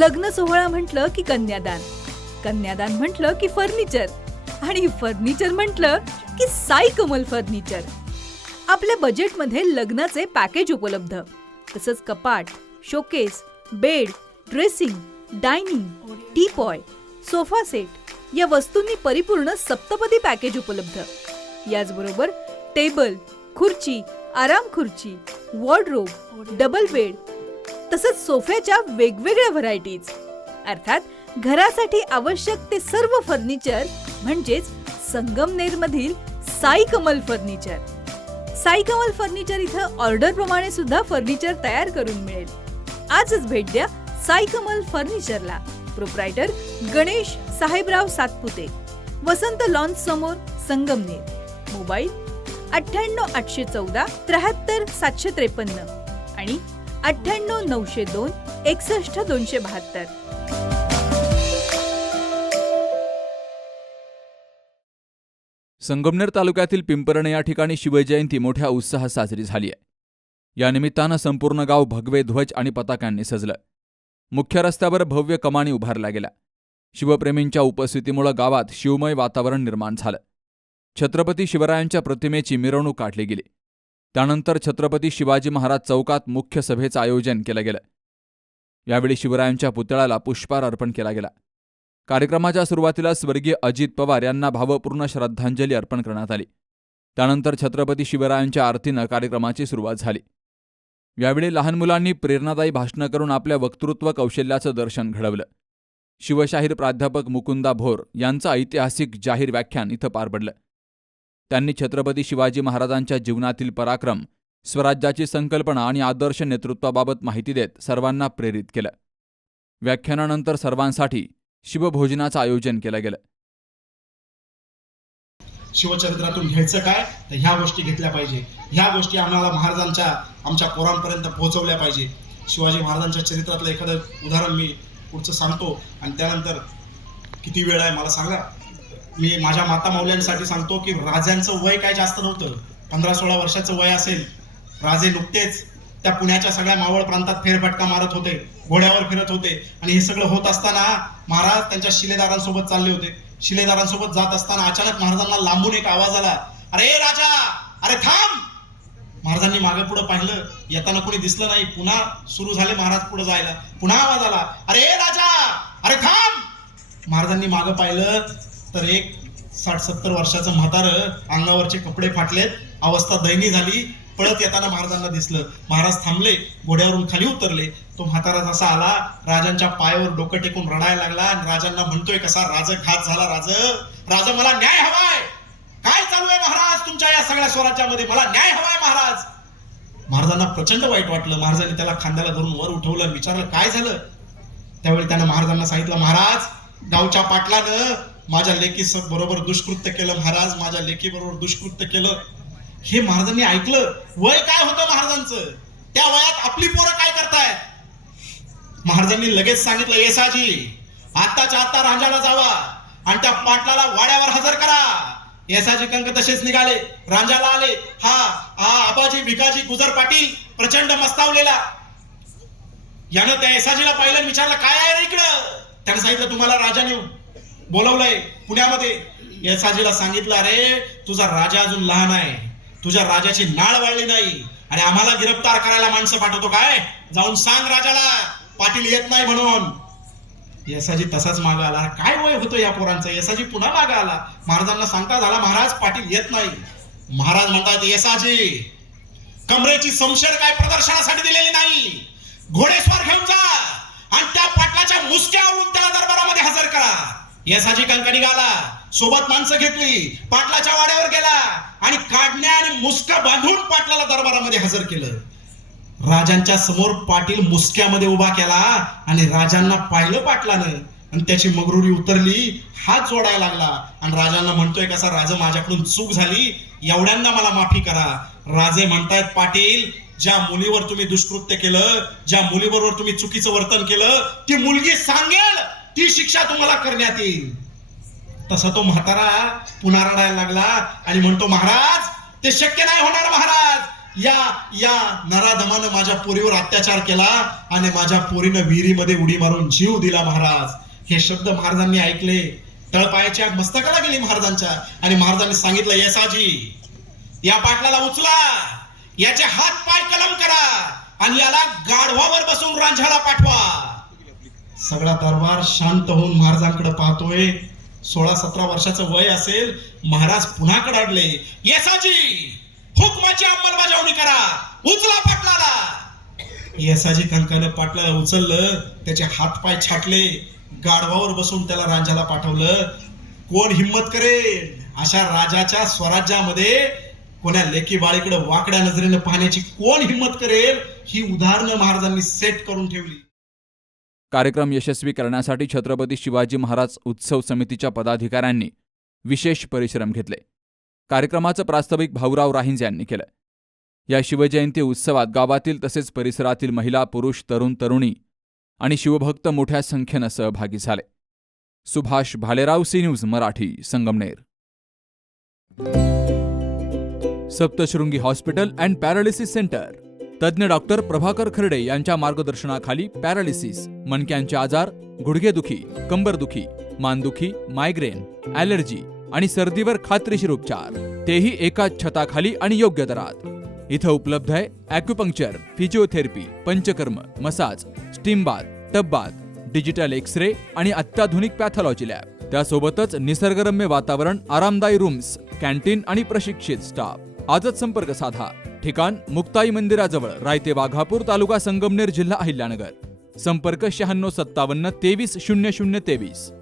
लग्न सोहळा म्हटलं की कन्यादान, कन्यादान म्हटलं की फर्निचर आणि फर्निचर म्हटलं की साई कमल फर्निचर. आपल्या बजेटमध्ये लग्नाचे पॅकेज उपलब्ध. तसंच कपाट, showcase, bed, dressing, dining, teapoy, sofa set या वस्तूंनी परिपूर्ण सप्तपदी पॅकेज उपलब्ध. याचबरोबर टेबल, खुर्ची, आराम खुर्ची, वॉर्डरोब, डबल बेड तसंच सोफ्याच्या वेगवेगळ्या व्हरायटीज. अर्थात घरासाठी आवश्यक ते सर्व फर्निचर म्हणजेच संगमनेरमधील साई कमल फर्निचर. साई कमल फर्निचर इथं ऑर्डर प्रमाणे सुद्धा फर्निचर तयार करून मिळेल. आजच भेट द्या साई कमल फर्निचरला. प्रोप्रायटर गणेश साहेबराव सातपुते, वसंत लॉन्स समोर, संगमनेर. मोबाईल 98 814 73 753 आणि 98 902 61 272. संगमनेर तालुक्यातील पिंपरणे या ठिकाणी शिवजयंती मोठ्या उत्साहात साजरी झाली आहे. या निमित्तानं संपूर्ण गाव भगवे ध्वज आणि पताकांनी सजलं. मुख्य रस्त्यावर भव्य कमानी उभारल्या गेल्या. शिवप्रेमींच्या उपस्थितीमुळे गावात शिवमय वातावरण निर्माण झालं. छत्रपती शिवरायांच्या प्रतिमेची मिरवणूक काढली गेली. त्यानंतर छत्रपती शिवाजी महाराज चौकात मुख्य सभेचं आयोजन केलं गेलं. यावेळी शिवरायांच्या पुतळ्याला पुष्पहार अर्पण केला गेला. कार्यक्रमाच्या सुरुवातीला स्वर्गीय अजित पवार यांना भावपूर्ण श्रद्धांजली अर्पण करण्यात आली. त्यानंतर छत्रपती शिवरायांच्या आरतीनं कार्यक्रमाची सुरुवात झाली. यावेळी लहान मुलांनी प्रेरणादायी भाषणं करून आपल्या वक्तृत्व कौशल्याचं दर्शन घडवलं. शिवशाहीर प्राध्यापक मुकुंदा भोर यांचं ऐतिहासिक जाहीर व्याख्यान इथं पार पडलं. त्यांनी छत्रपती शिवाजी महाराजांच्या जीवनातील पराक्रम, स्वराज्याची संकल्पना आणि आदर्श नेतृत्वाबाबत माहिती देत सर्वांना प्रेरित केलं. व्याख्यानानंतर सर्वांसाठी शिवभोजनाचं आयोजन केलं गेलं. शिवचरित्रातून घ्यायचं काय तर ह्या गोष्टी घेतल्या पाहिजे. ह्या गोष्टी आम्हाला आमच्या पोरांपर्यंत पोहोचवल्या पाहिजे. शिवाजी महाराजांच्या चरित्रातलं एखादं उदाहरण मी पुढचं सांगतो आणि त्यानंतर किती वेळ आहे मला सांगा. मी माझ्या माता मौल्यांसाठी सांगतो की राजांचं वय काय जास्त नव्हतं. 15-16 वर्षाचं वय असेल. राजे नुकतेच त्या पुण्याच्या सगळ्या मावळ प्रांतात फेरफटका मारत होते, घोड्यावर फिरत होते आणि हे सगळं होत असताना महाराज त्यांच्या शिलेदारांसोबत चालले होते. शिलेदारांसोबत जात असताना अचानक महाराजांना लांबून एक आवाज आला, अरे राजा, अरे थांब. महाराजांनी मागे पुढे पाहिलं, येताना कोणी दिसलं नाही. पुन्हा सुरू झाले महाराज पुढे जायला. पुन्हा आवाज आला, अरे राजा, अरे थांब. महाराजांनी मागे पाहिलं तर एक 60-70 वर्षाचं म्हातारं, अंगावरचे कपडे फाटलेत, अवस्था दयनीय झाली, पळत येताना महाराजांना दिसलं. महाराज थांबले, घोड्यावरून खाली उतरले. तो म्हातारा जसा आला, राजांच्या पायावर डोकं टेकून रडायला लागला आणि राजांना म्हणतोय कसा, राज घात झाला, राज मला न्याय हवाय. काय चालू आहे महाराज तुमच्या या सगळ्या स्वराज्यामध्ये, मला न्याय हवाय महाराज. महाराजांना प्रचंड वाईट वाटलं. महाराजांनी त्याला खांद्याला धरून वर उठवलं, विचारलं काय झालं. त्यावेळी त्यानं महाराजांना सांगितलं, महाराज गावच्या पाटलानं माझ्या लेकी बरोबर दुष्कृत्य केलं महाराज, माझ्या लेकी बरोबर दुष्कृत्य केलं. हे महाराजांनी ऐकलं. वय काय होतं महाराजांचं, त्या वयात आपली पोरं काय करतायत. महाराजांनी लगेच सांगितलं, येसाजी आत्ताच्या आत्ता रांजाला जावा आणि त्या पाटलाला वाड्यावर हजर करा. येसाजी कंक तसेच निघाले, रांजाला आले. हा आबाजी भिकाजी गुजर पाटील प्रचंड मस्तावलेला. यानं त्या येसाजीला पाहिलं, विचारलं काय आहे रे इकडं. त्याने सांगितलं, तुम्हाला राजाने बोलवलंय पुण्यामध्ये. येसाजीला सांगितलं, अरे तुझा राजा अजून लहान आहे, तुझ्या राजाची नाळ वाळली नाही आणि आम्हाला गिरफ्तार करायला माणसं पाठवतो काय. जाऊन सांग राजाला पाटील येत नाही म्हणून. येसाजी तसाच मागे आला. काय वय होतं या पोरांचं. येसाजी पुन्हा मागे आला. महाराजांना सांगता झाला, महाराज पाटील येत नाही. महाराज म्हणतात, येसाजी कमरेची समशेर काय प्रदर्शनासाठी दिलेली नाही. घोडेस्वार घेऊन जा आणि त्या पाटलाच्या मुसक्यावरून त्याला दरबारामध्ये हजर करा. येसाजी कंक निघाला, सोबत माणसं घेतली, पाटलाच्या वाड्यावर गेला आणि काढण्या आणि मुसका बांधून पाटलाला दरबारामध्ये हजर केलं. राजांच्या समोर पाटील मुसक्यामध्ये उभा केला आणि राजांना पाहिलं पाटलानं आणि त्याची मगरुरी उतरली, हात जोडायला लागला आणि राजांना म्हणतोय कसा, राजा माझ्याकडून चूक झाली, एवढ्यांना मला माफी करा. राजे म्हणतायत, पाटील ज्या मुलीवर तुम्ही दुष्कृत्य केलं, ज्या मुलीबरोबर तुम्ही चुकीचं वर्तन केलं, ती मुलगी सांगेल ती शिक्षा तुम्हाला करण्यात येईल. तसा तो म्हातारा पुन्हा रडायला लागला आणि म्हणतो, महाराज ते शक्य नाही होणार महाराज. या नराधमानं माझ्या पोरीवर अत्याचार केला आणि माझ्या पोरीनं विहिरीमध्ये उडी मारून जीव दिला महाराज. हे शब्द महाराजांनी ऐकले. तळपायाची आग मस्तकाला गेली महाराजांच्या आणि महाराजांनी सांगितलं, येसाजी या पाटलाला उचला, याचे हात पाय कलम करा आणि याला गाढवावर बसून रांझाला पाठवा. सगळा दरबार शांत होऊन महाराजांकडे पाहतोय. 16-17 वर्षाचं वय असेल. महाराज पुन्हा कडाडले, येसाजी हुकमाची अंमलबजावणी करा, उचला पाटलाला. येसाजी कंकानं पाटलाला उचललं, त्याचे हात पाय छाटले, गाढवावर बसून त्याला रांझाला पाठवलं. कोण हिम्मत करेल अशा राजाच्या स्वराज्यामध्ये कोणा लेकी बाळीकडे वाकड्या नजरेनं पाहण्याची कोण हिम्मत करेल? ही उदाहरणं महाराजांनी सेट करून ठेवली. कार्यक्रम यशस्वी करण्यासाठी छत्रपती शिवाजी महाराज उत्सव समितीच्या पदाधिकाऱ्यांनी विशेष परिश्रम घेतले. कार्यक्रमाचं प्रास्ताविक भाऊराव राहिंज यांनी केलं. या शिवजयंती उत्सवात गावातील तसेच परिसरातील महिला, पुरुष, तरुण तरुणी आणि शिवभक्त मोठ्या संख्येनं सहभागी झाले. Subhash Bhalerao, C News Marathi, Sangamner. Saptashrungi hospital and paralysis centre. तज्ज्ञ डॉक्टर प्रभाकर खर्डे यांच्या मार्गदर्शनाखाली पॅरालिसिस, मणक्यांचे आजार, गुडघेदुखी, कंबरदुखी, मानदुखी, मायग्रेन, ॲलर्जी आणि सर्दीवर खात्रीशीर उपचार, तेही एकाच छताखाली आणि योग्य दरात. इथं उपलब्ध आहे acupuncture, physiotherapy, panchakarma, massage, steam bath, tub bath, digital x ray आणि अत्याधुनिक पॅथॉलॉजी लॅब. त्यासोबतच निसर्गरम्य वातावरण, आरामदायी रूम्स, कॅन्टीन आणि प्रशिक्षित स्टाफ. आजच संपर्क साधा. ठिकाण मुक्ताई मंदिराजवळ, रायते वाघापूर, तालुका संगमनेर, जिल्हा अहिल्यानगर. संपर्क 9657 23 0023.